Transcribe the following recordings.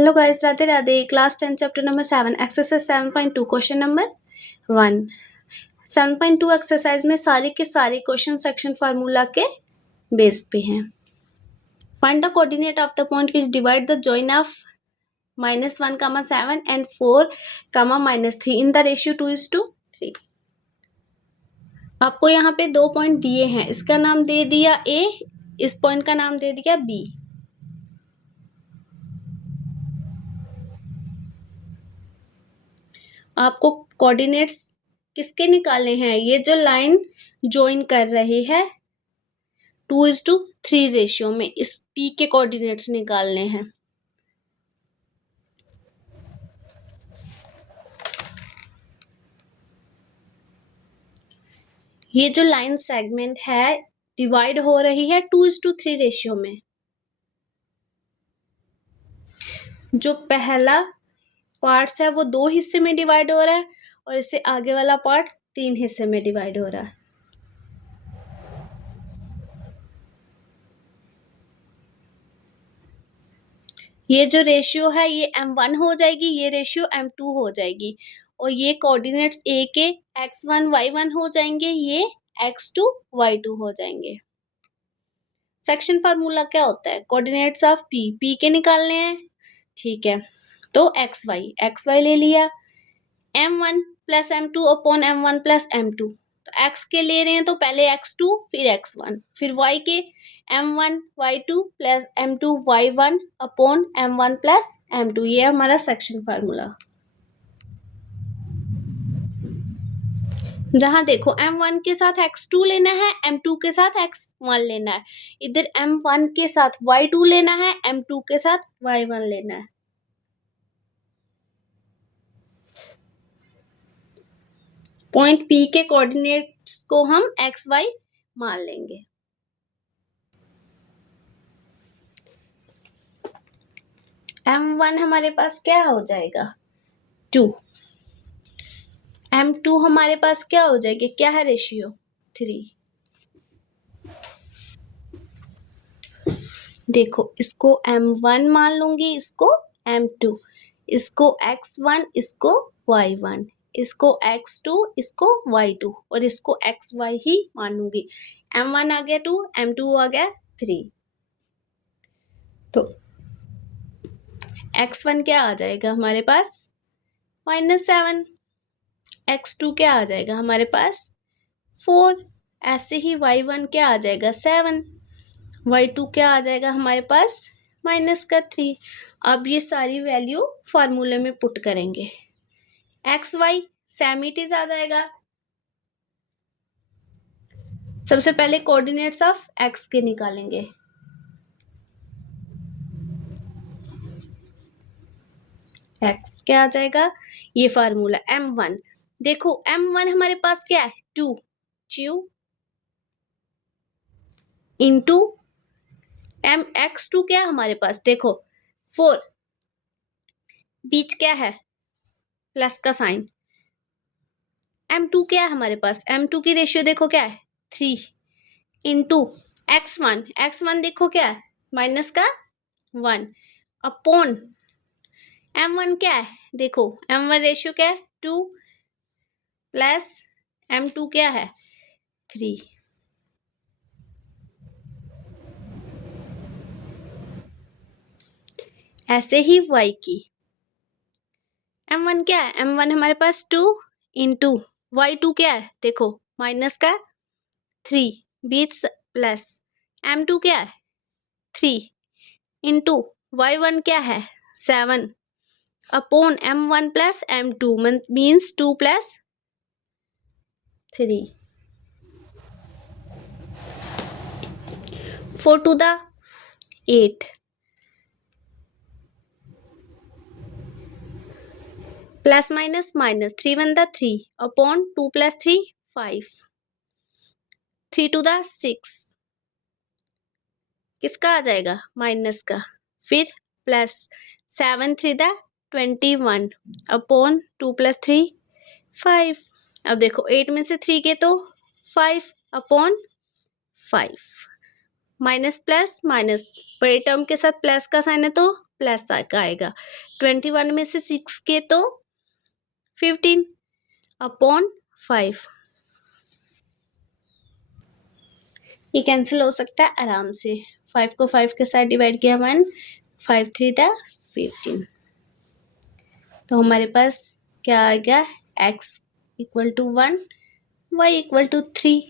Hello guys, Radhe Radhe. Class 10 chapter number 7 exercise 7.2 question number 1। 7.2 exercise में सारे के सारे क्वेश्चन सेक्शन फार्मूला के बेस पे हैं। Find the coordinate of the point which divide the join of -1, 7 and 4, -3 in the ratio 2:3। आपको यहाँ पे 2 पॉइंट दिए हैं, इसका नाम दे दिया ए, इस पॉइंट का नाम दे दिया बी। आपको कोऑर्डिनेट्स किसके निकालने हैं? ये जो लाइन ज्वाइन कर रही है 2:3 रेशियो में, इस पी के कोऑर्डिनेट्स निकालने हैं। ये जो लाइन सेगमेंट है डिवाइड हो रही है 2:3 रेशियो में। जो पहला पार्ट्स है वो 2 हिस्से में डिवाइड हो रहा है और इससे आगे वाला पार्ट 3 हिस्से में डिवाइड हो रहा है। ये जो रेशियो है ये m1 हो जाएगी, ये रेशियो m2 हो जाएगी और ये कोऑर्डिनेट्स a के x1 y1 हो जाएंगे, ये x2 y2 हो जाएंगे। सेक्शन फार्मूला क्या होता है? कोऑर्डिनेट्स ऑफ p के निकालने हैं, ठीक है। तो xy ले लिया, m1 plus m2 upon m1 plus m2। तो x के ले रहे हैं तो पहले x2 फिर x1, फिर y के m1 y2 plus m2 y1 upon m1 plus m2। ये हमारा सेक्शन फार्मूला। जहां देखो m1 के साथ x2 लेना है, m2 के साथ x1 लेना है, इधर m1 के साथ y2 लेना है, m2 के साथ y1 लेना है। पॉइंट P के कोऑर्डिनेट्स को हम x y मान लेंगे। m1 हमारे पास क्या हो जाएगा? 2। m2 हमारे पास क्या हो जाएगी? क्या है रेशियो? 3। देखो इसको m1 मान लूंगी, इसको m2, इसको x1, इसको y1, इसको x2, इसको y2 और इसको xy ही मानूंगी। m1 आ गया 2, m2 आ गया 3। तो x1 क्या आ जाएगा हमारे पास? -7। x2 क्या आ जाएगा हमारे पास? 4। ऐसे ही y1 क्या आ जाएगा? 7। y2 क्या आ जाएगा हमारे पास? -3। अब ये सारी वैल्यू फॉर्मूले में पुट करेंगे, x y same it is आ जाएगा। सबसे पहले कोऑर्डिनेट्स ऑफ x के निकालेंगे। x क्या आ जाएगा? ये फार्मूला m1। देखो m1 हमारे पास क्या है? 2 इंटू x2 क्या है हमारे पास? देखो 4, बीच क्या है? प्लस का साइन। m2 क्या है हमारे पास? m2 की रेशियो देखो क्या है? 3 इंटू x1 देखो क्या है? माइनस का 1 अपॉन m1 क्या है? देखो m1 रेशियो क्या है? 2 प्लस m2 क्या है? 3। ऐसे ही y की m1 क्या है? m1 हमारे पास 2 इंटू y2 क्या है? देखो माइनस का 3 बीच प्लस m2 क्या है? 3 इंटू y1 क्या है? 7 upon m1 plus m2 means 2 plus 3। 4 to the 8 plus minus minus 3 1 the 3 upon 2 plus 3 5 3 to the 6 किसका आ जाएगा? माइनस का, फिर प्लस 7 3 the 21 अपॉन 2 प्लस 3 5। अब देखो 8 में से 3 के तो 5 अपॉन 5 माइनस प्लस माइनस, बड़े टर्म के साथ प्लस का साइन है तो प्लस का आएगा। 21 में से 6 के तो 15 अपॉन 5। ये कैंसिल हो सकता है आराम से। 5 को 5 के साथ डिवाइड किया 1, 5 3 दा 15। तो हमारे पास क्या आ गया, x equal to 1, y equal to 3।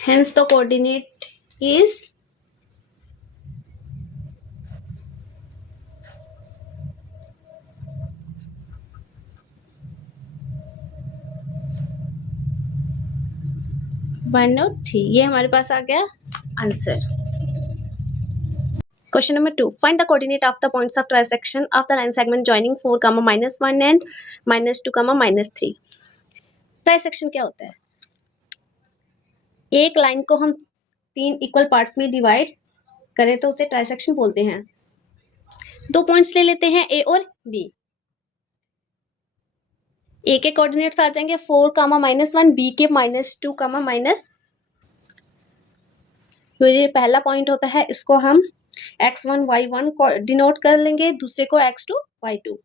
Hence the coordinate is 1 और 3। ये हमारे पास आ गया answer. Question number 2. Find the coordinate of the points of trisection of the line segment joining 4, -1 and -2, -3. Trisection क्या होता है? एक लाइन को हम 3 इक्वल पार्ट्स में डिवाइड करें तो उसे ट्राइसेक्शन बोलते हैं। 2 पॉइंट्स ले लेते हैं ए और बी। ए के कोऑर्डिनेट्स आ जाएंगे 4, -1, बी के -2, -। तो ये पहला पॉइंट होता है, इसको हम x1 y1 को डिनोट कर लेंगे, दूसरे को x2 y2।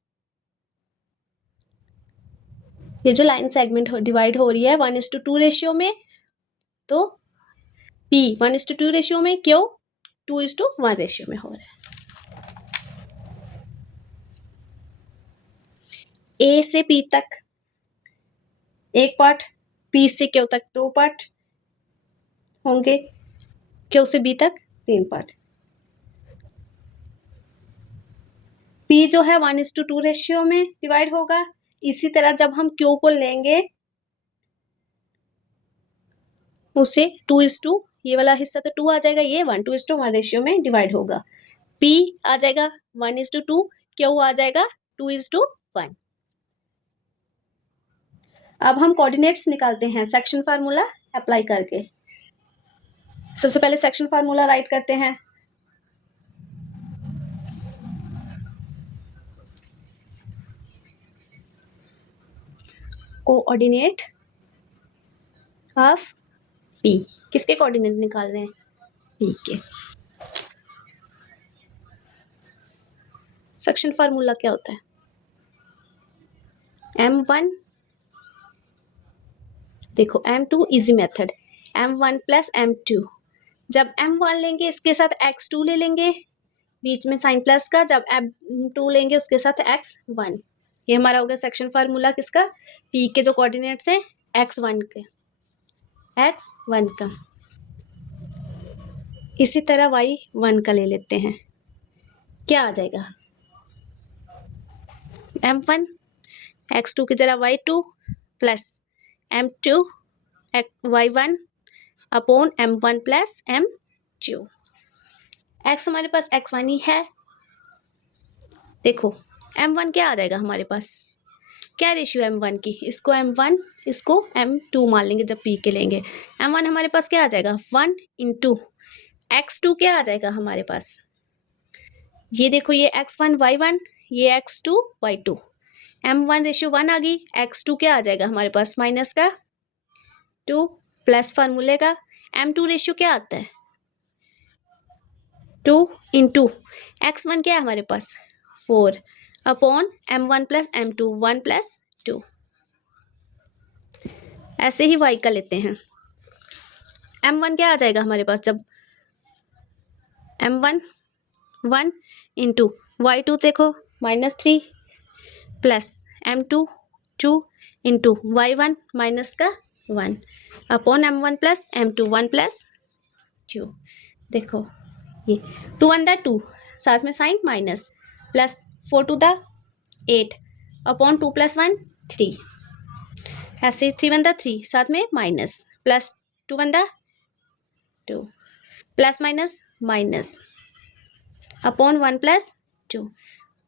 ये जो लाइन सेगमेंट डिवाइड हो रही है 1:2 रेशियो में, तो P 1:2 रेशियो में, Q 2:1 रेशियो में हो रहा है। A से P तक एक पार्ट, P से Q तक 2 पार्ट होंगे, Q से B तक 3 पार्ट। P जो है 1:2 रेशियो में डिवाइड होगा। इसी तरह जब हम Q को लेंगे उसे 2:, ये वाला हिस्सा तो 2 आ जाएगा, ये 1:1 रेशियो में डिवाइड होगा। P आ जाएगा 1:2, Q आ जाएगा 2:1। अब हम कोऑर्डिनेट्स निकालते हैं सेक्शन फार्मूला अप्लाई करके। सबसे पहले सेक्शन फार्मूला राइट करते हैं। कोऑर्डिनेट ऑफ P, किसके कोऑर्डिनेट निकाल रहे हैं? P के। सेक्शन फार्मूला क्या होता है? M1, देखो M2 easy method, M1 plus M2। जब M1 लेंगे इसके साथ X2 ले लेंगे, बीच में साइन प्लस का, जब M2 लेंगे उसके साथ X1। ये हमारा हो गया सेक्शन फार्मूला किसका? P के जो कोऑर्डिनेट्स है X1 का। इसी तरह Y1 का ले लेते हैं, क्या आ जाएगा? M1 X2 की जगह Y2 plus M2 Y1 upon M1 plus M2। X हमारे पास X1 ही है। देखो M1 क्या आ जाएगा हमारे पास? क्या रेशियो M1 की? इसको M1 इसको M2 मान लेंगे जब P के लेंगे। M1 हमारे पास क्या आ जाएगा? 1 × X2 क्या आ जाएगा हमारे पास? ये देखो, ये X1 Y1, ये X2 Y2। M1 रेशियो 1 आ गई, X2 क्या आ जाएगा हमारे पास? माइनस का 2 प्लस फार्मूले का। M2 रेशियो क्या आता है? 2 × X1 क्या है हमारे पास? 4 अपॉन M1 प्लस M2 1 + 2। ऐसे ही Y का लेते हैं। M1 क्या आ जाएगा हमारे पास? जब M1 1 × Y2 देखो -3 प्लस M2 2 × Y1 माइनस का 1 अपॉन M1 प्लस M2 1 + 2। देखो ये 2 1 दा 2, साथ में साइन माइनस, प्लस 4 2 दा 8 अपॉन 2 + 1 3। ऐसे 3 1 दा 3, साथ में माइनस, प्लस 2 1 दा 2, plus minus minus upon 1 + 2,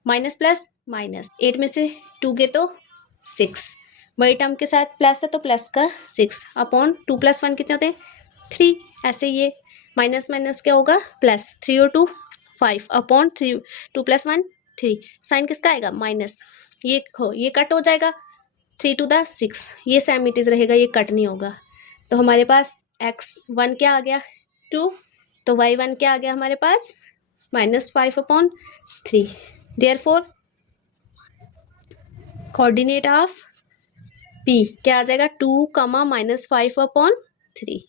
minus plus minus, 8 में से 2 गए तो 6, बड़ी टर्म के साथ प्लस है तो प्लस का 6 अपॉन 2 + 1 कितने होते हैं? 3। ऐसे ये माइनस माइनस क्या होगा? प्लस, 3 और 2 5 अपॉन 3 2 + 1 3। साइन किसका आएगा? माइनस। ये कट हो जाएगा, 3 2 दा 6, ये सेम इट इज रहेगा, ये कट नहीं होगा। तो हमारे पास X1 क्या आ गया? 2, तो Y1 क्या आ गया हमारे पास? -5/3। देयरफॉर कोऑर्डिनेट ऑफ P क्या आ जाएगा, 2, -5/3।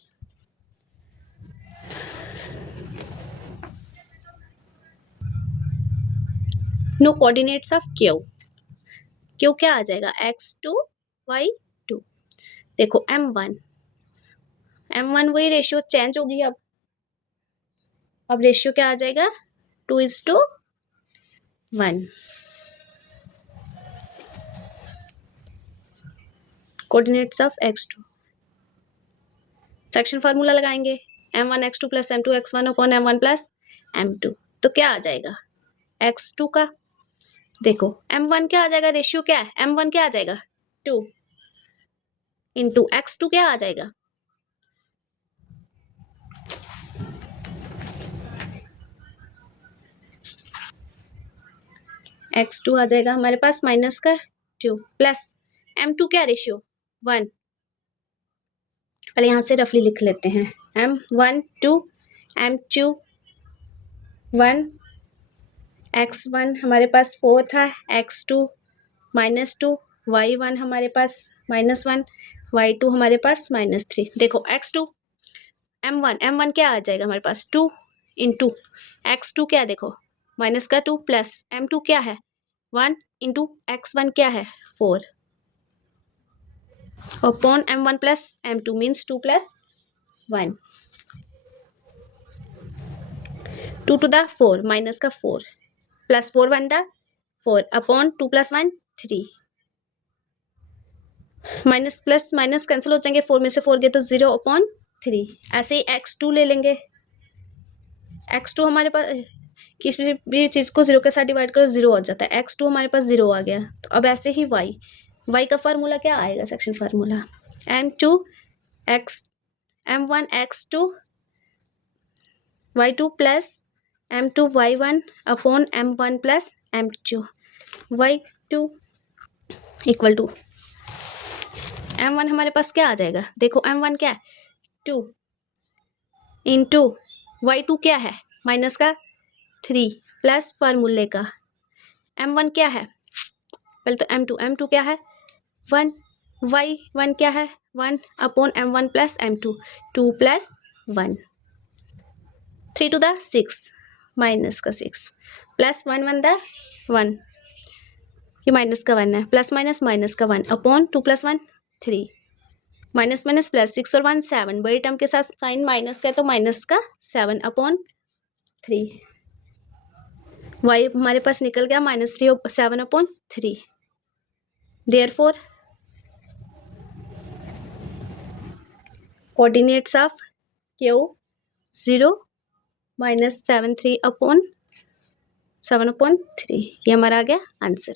नो कोऑर्डिनेट्स ऑफ Q क्या आ जाएगा, x2 y2। देखो m1 वही रेशियो चेंज होगी। अब रेशियो क्या आ जाएगा, 2:1। Coordinates of x2, section formula लगाएंगे, m1 x2 + m2 x1 upon m1 + m2। तो क्या आ जाएगा, x2 का देखो m1 क्या आ जाएगा, रेशियो क्या है, m1 क्या आ जाएगा 2 इंटू x2 क्या आ जाएगा, x2 आ जाएगा हमारे पास -2 प्लस m2 क्या रेशियो 1। पहले यहाँ से रफली लिख लेते हैं, m1 2 m2 1 x1 हमारे पास 4 था, x2 -2 y1 हमारे पास -1 y2 हमारे पास -3। देखो x2 m1 क्या आ जाएगा हमारे पास 2 इंटू x2 क्या देखो -2 प्लस m2 क्या है 1 इंटू x1 क्या है 4 upon m1 + m2 means 2 + 1। 2 to the 4 -4 plus 4 1 the 4 upon 2 + 1 3 minus plus minus cancel हो जाएंगे, 4 में से 4 गए तो 0 अपॉन 3। ऐसे ही x2 ले लेंगे, x2 हमारे पास किसी भी चीज़ को 0 के साथ डिवाइड करो 0 हो जाता है, x2 हमारे पास 0 आ गया। तो अब ऐसे ही y का फार्मूला क्या आएगा, section formula m1 x2 y2 plus m2 y1 upon m1 + m2 y2 equal to m1 हमारे पास क्या आ जाएगा, देखो m1 क्या है 2 इंटू y2 क्या है -3 प्लस फार्मूले का m1 क्या है, पहले तो m2 क्या है 1 y1 क्या है 1 upon m1 + m2 2 + 1 3 to the 6 -6 plus 1 1 the 1 ये माइनस का 1 है, प्लस माइनस माइनस का 1 अपॉन 2 + 1 3 माइनस माइनस प्लस 6 और 1 7 बड़ी टर्म के साथ साइन माइनस का है तो माइनस का 7 अपॉन 3 y हमारे पास निकल गया -3 7 upon 3। Therefore coordinates of Q 0 -7 3 upon 7 upon 3 ये हमारा आ गया आंसर।